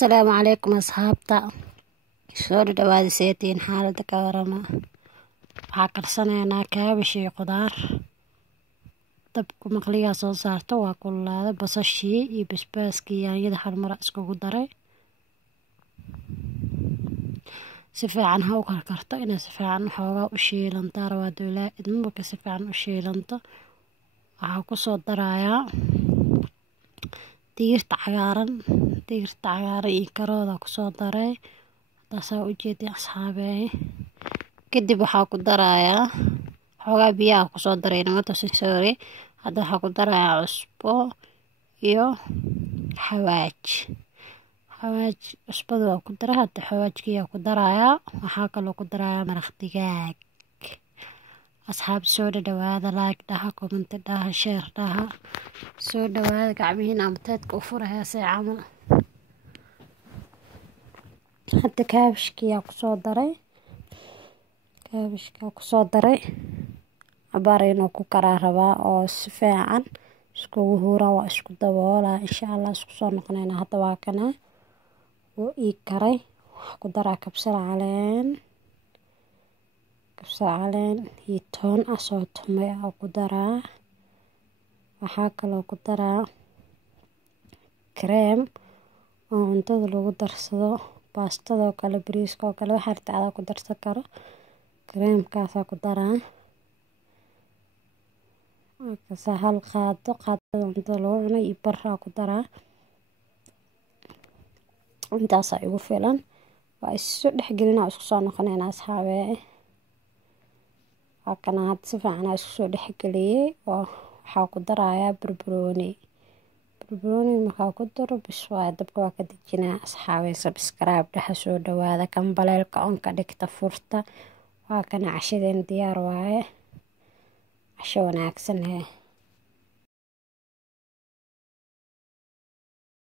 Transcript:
السلام عليكم أصحابتا soo dhawaada seetiin xaalada ka warama waxaa karsanaynaa kaabash iyo qudaar dabku maqliga soo saarto waa kululaada basashii iyo basbaaskii yaanyada hal mar iskugu daray si fiican ha u karkarto inay si fiican xoogaa u shiilanto waa doolaa idinka si fiican u shiilanto waxaa ku soo darayaa digirta cagaaran iyo karooda ku soo daray taasoo u jeedin asxaabay kadib waxaa ku darayaa xoogaa biyaha ku soo daray namato sorry hadda waxaa ku darayaa cusbo iyo xawaaj cusbada waa ku daraa hadda xawaajkiyaa ku darayaa waxaa kaloo ku darayaa maraq digaag asxaab soo dhawaada like dhaha comment dhaha share dhaha soo dhawaada gacmihiina amteedka u furaya si camal hadda kaabashkiyaa ku soo daray abaar inuu ku karaa rabaa oo si fiican iskugu huura waa isku daboolaa insha Allah isku soo noqonayna hadda waa kana oo ii karay waxa ku daraa kabsar caleen iyo toon asoo tumay oo ku daraa waxaa kaloo ku daraa cream oo cuntada lagu darsado baastada oo kale bariiska oo kale waxa rabtaa ku darsan karo creamkaas ku daraa marka hal qaado cuntada lagu cunay iyo barra ku daraa intaas ay ugu filan waa isu dhexgelinaa isku soo noqonayna asxaabe kana had si fiican isku soo dhexgeliyay waxaa ku darayaa barbarooni markaa ku daro biswaay dabka waa ka dejinaa asxaabay subscribe dhaha soo dhawaada kan baleelka on ka dhigta furta waa kana cashadeen diyaar waaye casho wanaagsan